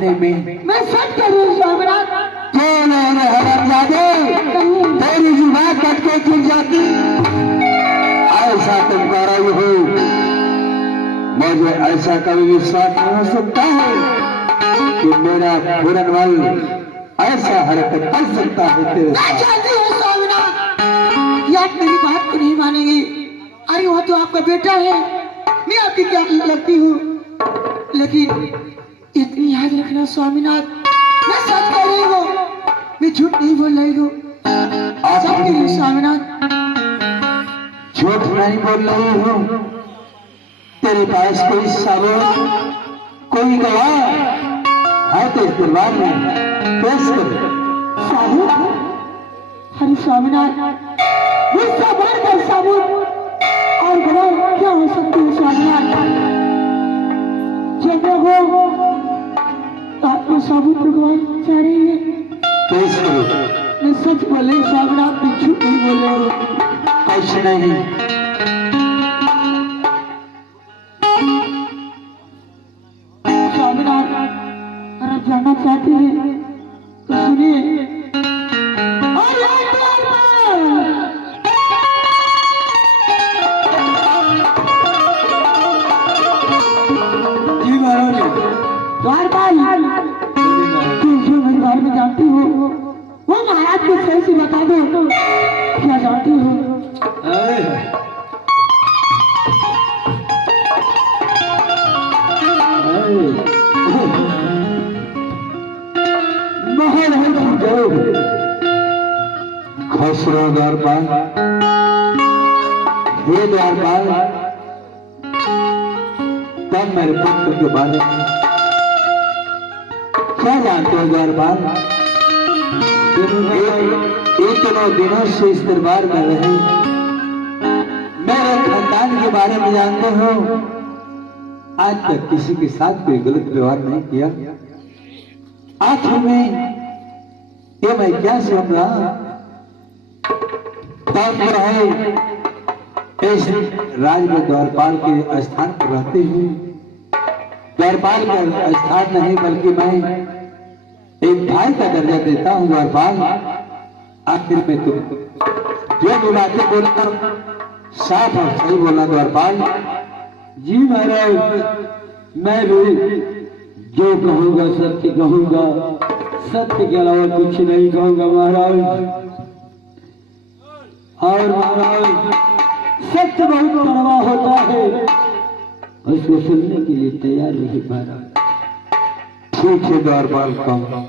बताने में। मैं सच कह रही हूँ स्वामीनाथ। तेरी जुबान कट के गिर जाती। ऐसा तुम कह रही हो, मुझे ऐसा कभी विश्वास नहीं हो सकता है कि मेरा पूरनवल ऐसा हरकत कर सकता है तेरे मैं साथ। जानती हूँ स्वामीनाथ कि आप मेरी बात को नहीं मानेंगे। अरे वो तो आपका बेटा है, मैं आपकी क्या लगती हूँ, लेकिन इतनी याद रखना स्वामीनाथ, मैं सच कह रही हूँ, मैं झूठ नहीं बोल रही हूँ। सच कह रही हूँ स्वामीनाथ। झूठ नहीं बोल रही हूँ। तेरे पास कोई सबूत, कोई गवाह है तो इस दरबार में पेश करो। सबूत? अरे स्वामीनाथ, मुझसे बढ़कर सबूत और गवाह क्या हो सकती है स्वामीनाथ? जब मैं हो तो आपको सबूत गवाह चाह रही है। पेश करो। मैं सच बोले स्वामीनाथ, मैं झूठ नहीं बोले। कुछ नहीं। स्वामीनाथ, अगर आप जानना चाहते हैं तो सुनिए। जी महाराज। द्वारपाल, तुम जो मेरे बारे में जानती हो वो महाराज को सही से बता दो। क्या जानती हो? खसरो द्वारपाल, हे द्वारपाल, तब मेरे पुत्र के बारे में क्या जानते हो द्वारपाल? इतने दिनों से इस दरबार में रहे, मेरे खानदान के बारे में जानते हो। आज तक किसी के साथ कोई गलत व्यवहार नहीं किया। आखिर में ये मैं क्या सुन रहा? तब रहे इस राज में द्वारपाल के स्थान पर रहते हुए, द्वारपाल का स्थान नहीं बल्कि मैं एक भाई का दर्जा देता हूँ द्वारपाल। आखिर में तुम जो भी बातें बोलना साफ और सही बोलना द्वारपाल। जी महाराज, मैं भी जो कहूँगा सत्य कहूँगा, सत्य के अलावा कुछ नहीं कहूँगा महाराज। और महाराज, सत्य बहुत कड़वा होता है, उसको सुनने के लिए तैयार रहिए महाराज। ठीक है द्वारपाल, कहो।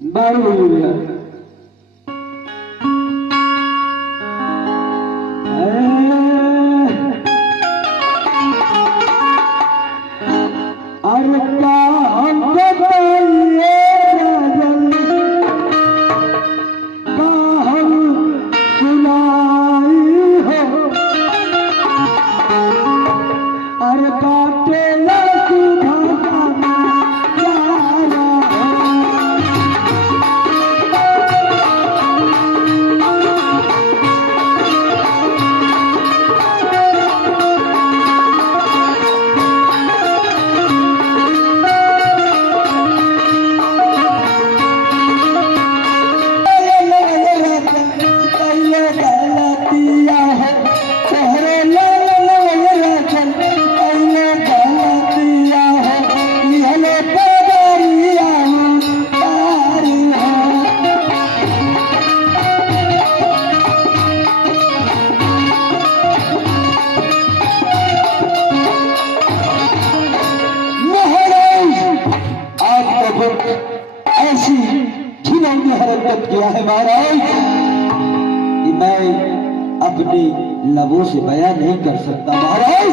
बारू ऐसी घिनौनी हरकत किया है महाराज कि मैं अपनी लबों से बयान नहीं कर सकता महाराज।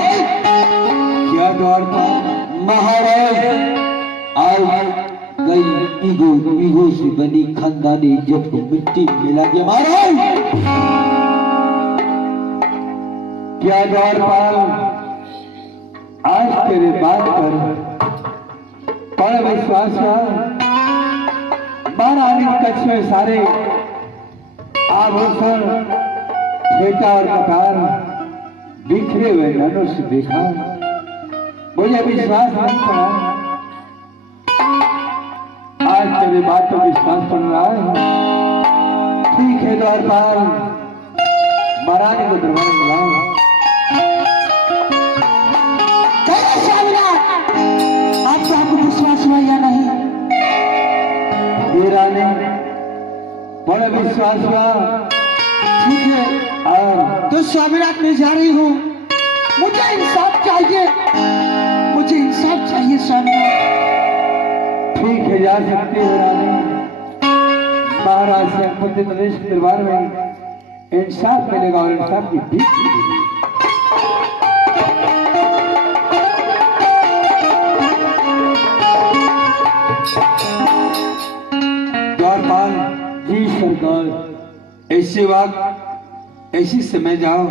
क्या द्वारपाल? महाराज, आज कई ईगो से बनी खानदानी इज्जत को मिट्टी में मिला दिया महाराज। क्या द्वारपाल, आज तेरे बात पर बड़ा विश्वास था। महारानी कच्छ में सारे आभूषण, फेटा और कटार बिखरे हुए ननों से देखा, मुझे विश्वास नहीं पड़ा। आज तेरी बात पर विश्वास पड़ रहा है। ठीक है द्वारपाल, महारानी को दरबार में बुलाओ। कहिए स्वामीनाथ, आपको विश्वास हुआ या नहीं? ये रानी बड़ा विश्वास हुआ। ठीक है, तो स्वामीनाथ मैं जा रही हूँ। मुझे इंसाफ चाहिए, मुझे इंसाफ चाहिए स्वामीनाथ। ठीक है, जा सकते हो रानी। महाराज से मध्य प्रदेश के दरबार में इंसाफ मिलेगा और इंसाफ की भीख मिलेगी। द्वारपाल जी सरकार। ऐसे वक्त ऐसी समय जाओ,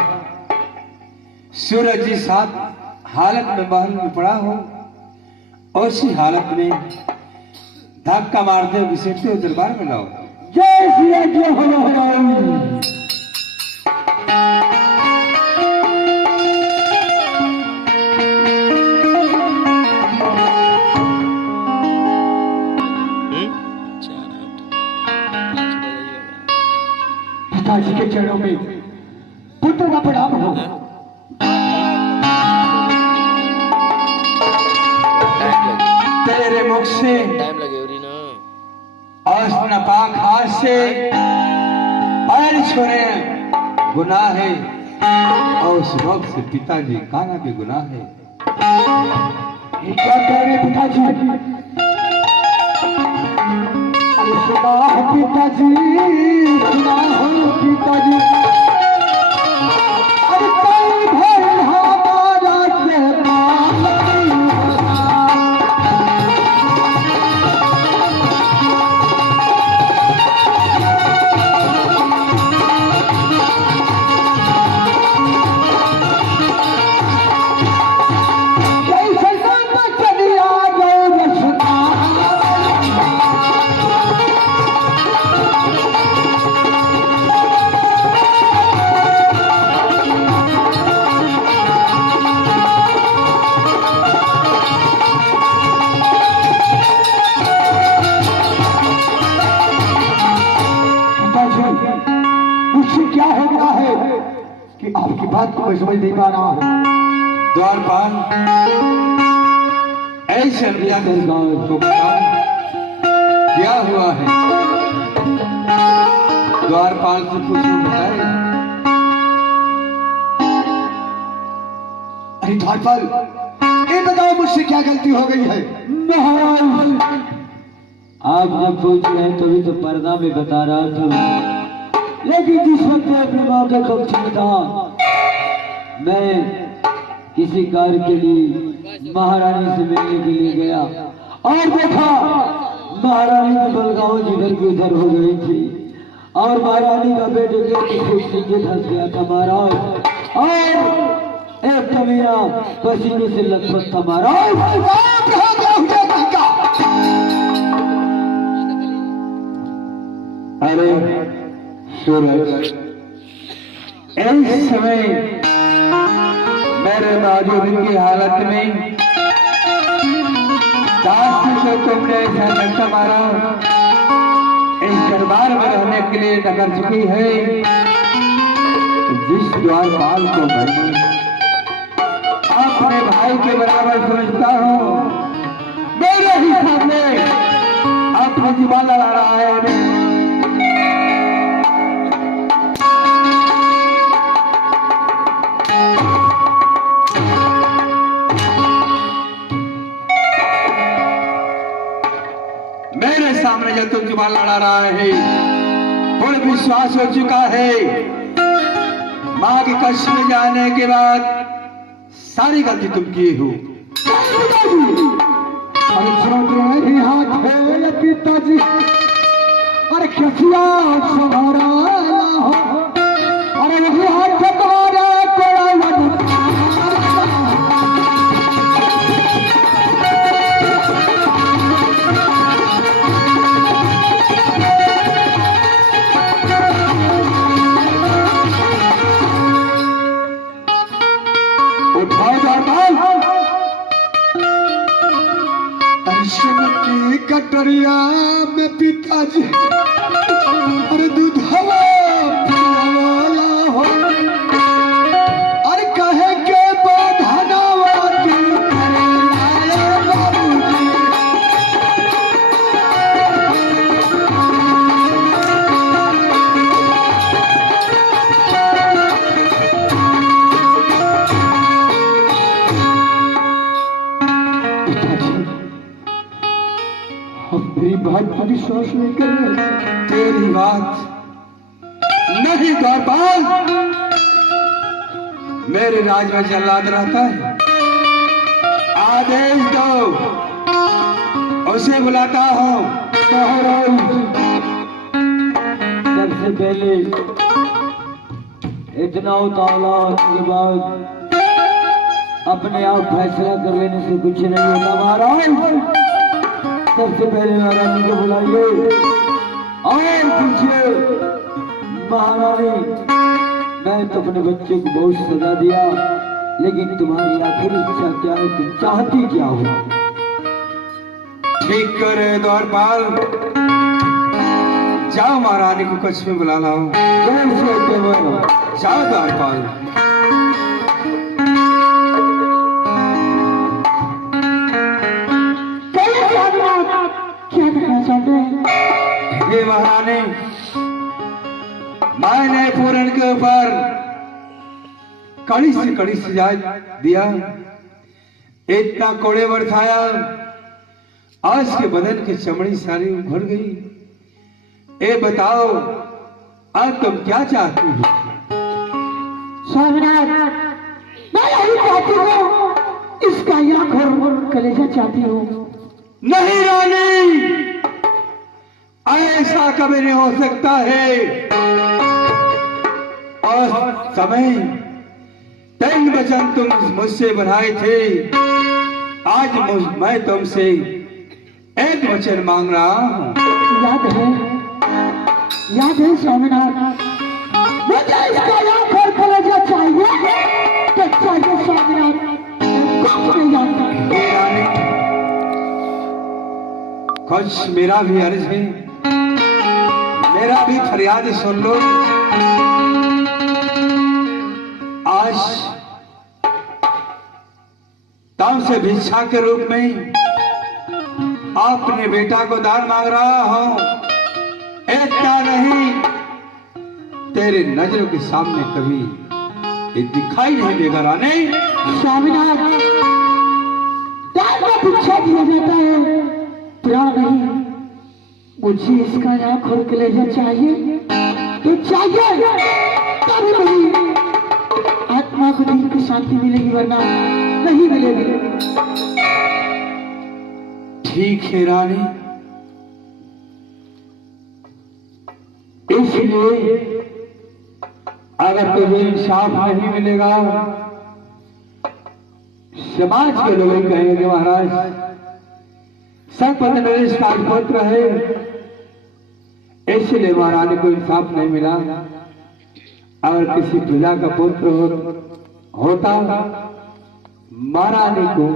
सूरज जी साथ हालत में महल में पड़ा हो और उसी हालत में धक्का मारते हुए घसीटते हुए दरबार में लाओ। जय श्री राम हो। पिताजी के चरणों में पुत्र का प्रणाम हो। तेरे मुख से टाइम लगेगा ना। और नापाक हाथ से पैर छूने गुनाह है और उस वक्त से पिताजी काना भी गुनाह है। ये क्या कह रहे पिताजी? अरे सुना हो पिताजी, सुना हो पिताजी। अरे कोई भाई हमारा से बात नहीं होता। कैसे नाम चलिया गए रस्ता। मुझसे क्या हो रहा है कि आपकी बात को मैं समझ नहीं पा रहा हूँ। द्वारपाल ऐसे अभिया को बताओ क्या हुआ है। द्वारपाल से पूछो, बताए। अरे द्वारपाल, ये बताओ मुझसे क्या गलती हो गई है? महाराज, आप जब पूछ रहे हैं तभी तो पर्दा में बता रहा था, लेकिन जिस वक्त मैं अपनी माँ के कब्ज में था, मैं किसी कार्य के लिए महारानी से मिलने के लिए गया और देखा महारानी की बलगांव जिधर की उधर हो गई थी और महारानी का बेटे नीचे धंस गया था महाराज, और एक कमीना पसीने से लथपथ था महाराज। अरे सूरज, इस समय मेरे मौजूद की हालत में काशी को तुमने ऐसा धक्का मारा, इस दरबार में रहने के लिए नगर चुकी है जिस द्वारपाल को मैं अपने भाई के बराबर समझता हूँ, मेरे ही सामने अपनी जुबान लड़ा रहा है। मेरे सामने जब तुम जुबान लड़ा रहा है, पूर्ण विश्वास हो चुका है मां के कष्ट में जाने के बाद सारी गलती तुम किए हो। पिताजी, अरे खसिया सहारा हो, अरे वही हाथ तुम्हारा कटरिया में पिताजी अरे दूधवा पियावाला हो अरे कहे के बधनवा की करेला बाबूजी मेरी बात पर विश्वास नहीं कर रहे। तेरी बात नहीं द्वारपाल, मेरे राज में जल्लाद रहता है। आदेश दो, उसे बुलाता हूँ। महाराज सबसे पहले इतना उतावला के बाद अपने आप फैसला कर लेने से कुछ नहीं होता। महाराज सबसे पहले महारानी को बुलाइए और पूछिए, महारानी मैं तो अपने बच्चे को बहुत सजा दिया, लेकिन तुम्हारी आखिरी इच्छा क्या है? तुम चाहती क्या हो? ठीक करे द्वारपाल, जाओ महारानी को कच्छ में बुला लाओ। जाओ द्वारपाल। क्या कहना चाहते हैं? ये महारानी, मैंने पूरन के ऊपर कड़ी से कड़ी सजा दिया, इतना कोड़े बरसाया, आज के बदन की चमड़ी सारी उभर गई। ए बताओ, अब तुम क्या चाहती हो? स्वामीनाथ, मैं यही चाहती हूँ, इसका यह घोर कलेजा चाहती हूँ। नहीं रानी, ऐसा कभी नहीं हो सकता है। और समय 3 वचन तुम मुझसे बनाए थे, आज मैं तुमसे एक वचन मांग रहा हूं। याद है स्वामीनाथ, मुझे इसका यह घोर कलेजा चाहिए, तो चाहिए स्वामीनाथ, कुछ नहीं जानता। कुछ मेरा भी अर्ज है, मेरा भी फरियाद सुन लो। आज तुमसे भिक्षा के रूप में अपने बेटा को दान मांग रहा हूं। इतना नहीं, तेरे नजरों के सामने कभी ये दिखाई नहीं देगा रानी। स्वामीनाथ, दान में भिक्षा दिया जाता है, प्राण नहीं। मुझे इसका यहाँ खोल के ले जा चाहिए, तो चाहिए, तभी मेरी आत्मा को दिल की शांति मिलेगी, वरना नहीं मिलेगी। ठीक है रानी, इसलिए अगर तुझे इंसाफ नहीं मिलेगा, समाज के लोग कहेंगे महाराज सरपंच नरेश का पुत्र है, इसलिए महारानी को इंसाफ नहीं मिला। अगर किसी प्रजा का पुत्र होता, महारानी को,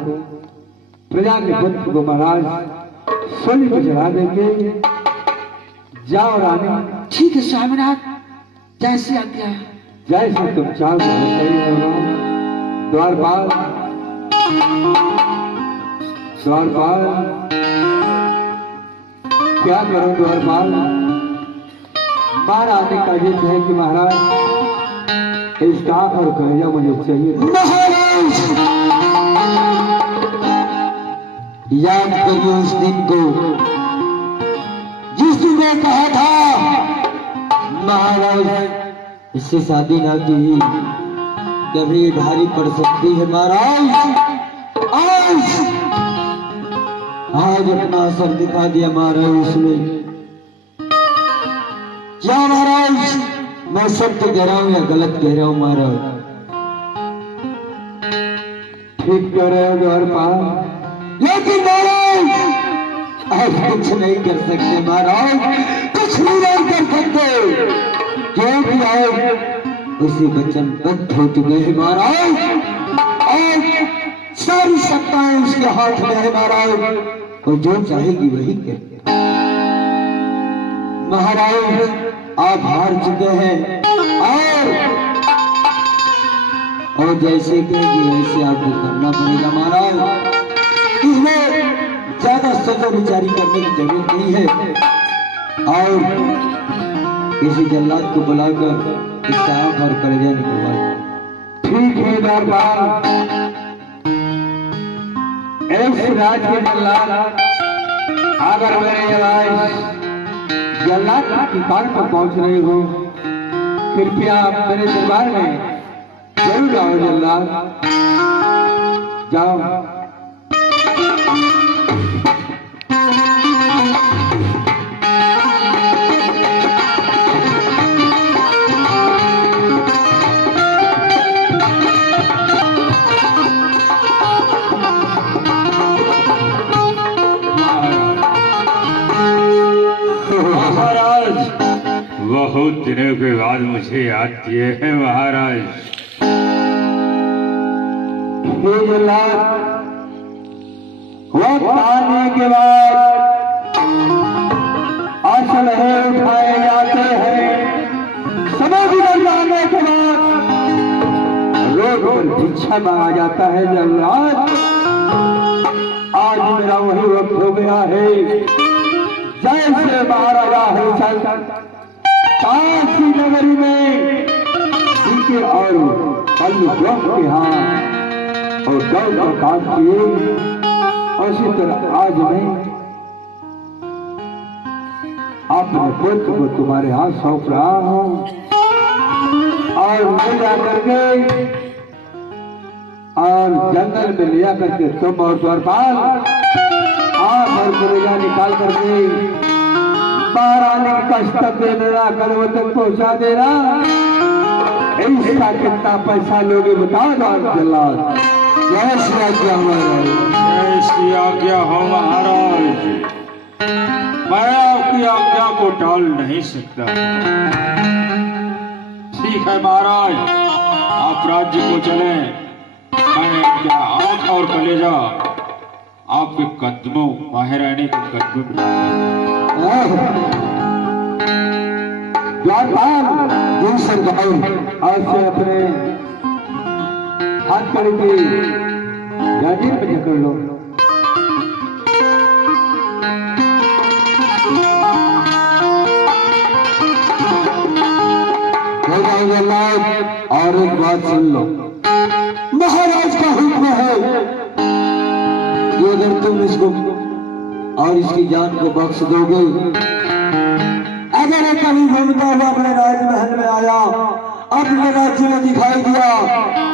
प्रजा के पुत्र को महाराज सूली पर चढ़ा देंगे। जाओ रानी। ठीक है स्वामीनाथ, जैसे आज्ञा। जैसे तुम चाहो सही होगा। द्वारपाल, द्वारपाल, क्या करो द्वारपाल? महारानी का जिद है कि महाराज इसका और कलेजा मुझे चाहिए। याद करिए उस दिन को जिस दिन मैं कहा था महाराज इससे शादी ना की, कभी भारी पड़ सकती है महाराज। आज अपना असर दिखा दिया महाराज उसने। क्या महाराज मैं सत्य कह रहा हूं या गलत कह रहा हूं महाराज? ठीक कह रहे हो द्वारपाल, लेकिन महाराज आज कुछ नहीं कर सकते महाराज, कुछ भी नहीं कर सकते। जो भी आए उसी वचनबद्ध हो चुके हैं महाराज, और सारी सत्ताएं उसके हाथ में है महाराज, और जो चाहेगी वही करे। महाराज आप हार चुके हैं और जैसे कहेंगे वैसे आपको करना पड़ेगा महाराज। इसमें ज्यादा सोचो विचारी करने की जरूरत नहीं है और किसी जल्लाद को बुलाकर इसका आंख और कलेजा निकलवा। ठीक है दरबार, इस राज के जल्लाद अगर मेरे आवाज जल्लाद की दुकान पर पहुंच रहे हो, कृपया मेरे दरबार में जरूर आओ जल्लाद, जाओ। बहुत दिनों के बाद मुझे याद किए हैं महाराज। ये जल्लाद वक्त आने के बाद असलहे उठाए जाते हैं, समय गुजर जाने के बाद रोड पर भिक्षा मांगा जाता है। जल्लाद आज मेरा वही वक्त हो गया है जैसे महाराजा हरिश्चंद्र काशी नगरी में उनके और पल्लव के यहाँ और गौ प्रकाश किए, उसी तरह आज मैं अपने पुत्र को तुम्हारे हाथ सौंप रहा हूँ और ले जाकर के और जंगल में ले जाकर के तुम और द्वारपाल आंख और कलेजा निकाल करके महारानी की कष्ट तक दे देना, कलव तक पहुंचा देना। इसका कितना पैसा लोगे बताओ जल्लाद। जय श्री आज्ञा महाराज। जय श्री आज्ञा हो महाराज, मैं आपकी आज्ञा को टाल नहीं सकता। ठीक है महाराज, आप राज्य को चलें, मैं क्या आंख और कलेजा आपके कदमों महारानी के कदमों आज से अपने हाथ कड़ी की जांजीर पे जकड़ लो। और एक बात सुन लो, महाराज का हुक्म है कि अगर तुम इसको और इसकी जान को बख्श दोगे, अगर ये कभी घूमता हुआ अपने राजमहल में आया, अपने राज्य में दिखाई दिया,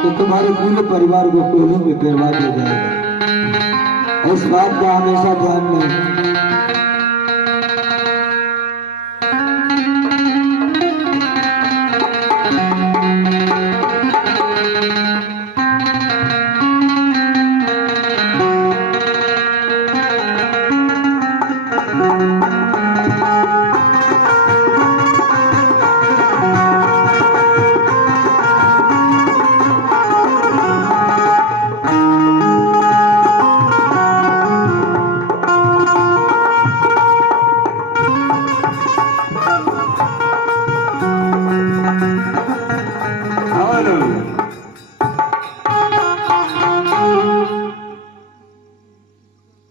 तो तुम्हारे पूरे परिवार को कोहलों में बर्बाद हो जाएगा। इस बात का हमेशा ध्यान में।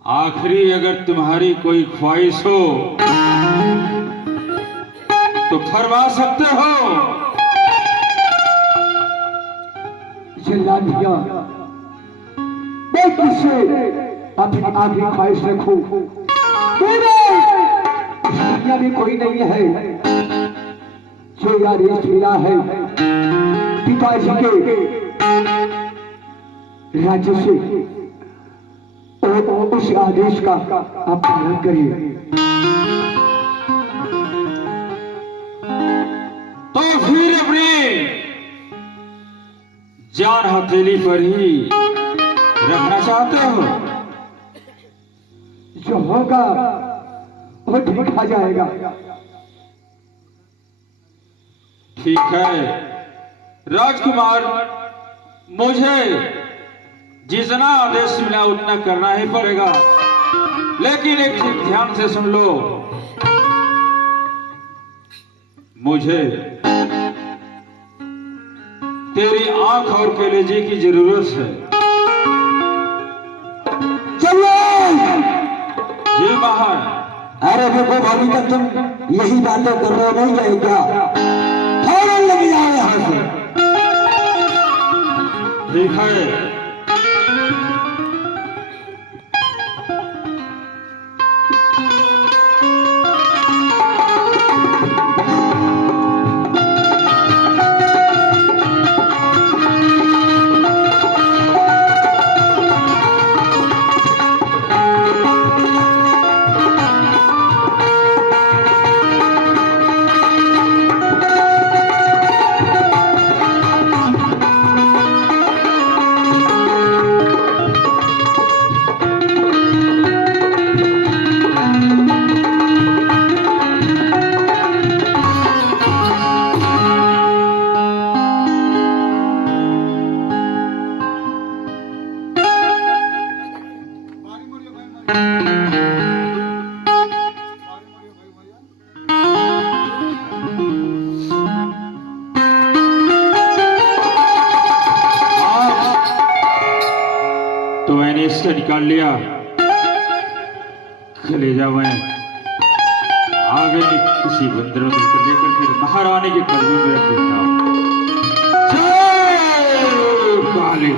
आखिरी अगर तुम्हारी कोई ख्वाहिश हो तो फरमा सकते हो। चिल्ला दिया, मैं किससे अपनी आखिरी ख्वाहिश रखूं? दुनिया में कोई नहीं है जो यार मिला है पिताजी के राज्य से, और उस आदेश का आप पालन करिए। तो फिर अपनी जान हथेली पर ही रखना चाहते हो? जो होगा वो ठीक आ जाएगा। ठीक है राजकुमार, मुझे जितना आदेश मिला उतना करना ही पड़ेगा, लेकिन एक चीज ध्यान से सुन लो, मुझे तेरी आंख और कलेजे की जरूरत है। चलो। जी महाराज। अरे देखो अभी तक तुम यही बातें कर रहे नहीं है क्या? फौरन लग जाओ यहाँ से। ठीक है। तो मैंने इससे निकाल लिया कलेजा। मैं आगे किसी बंदर को लेकर फिर महारानी के कदमों में रख देता हूँ। जय काली।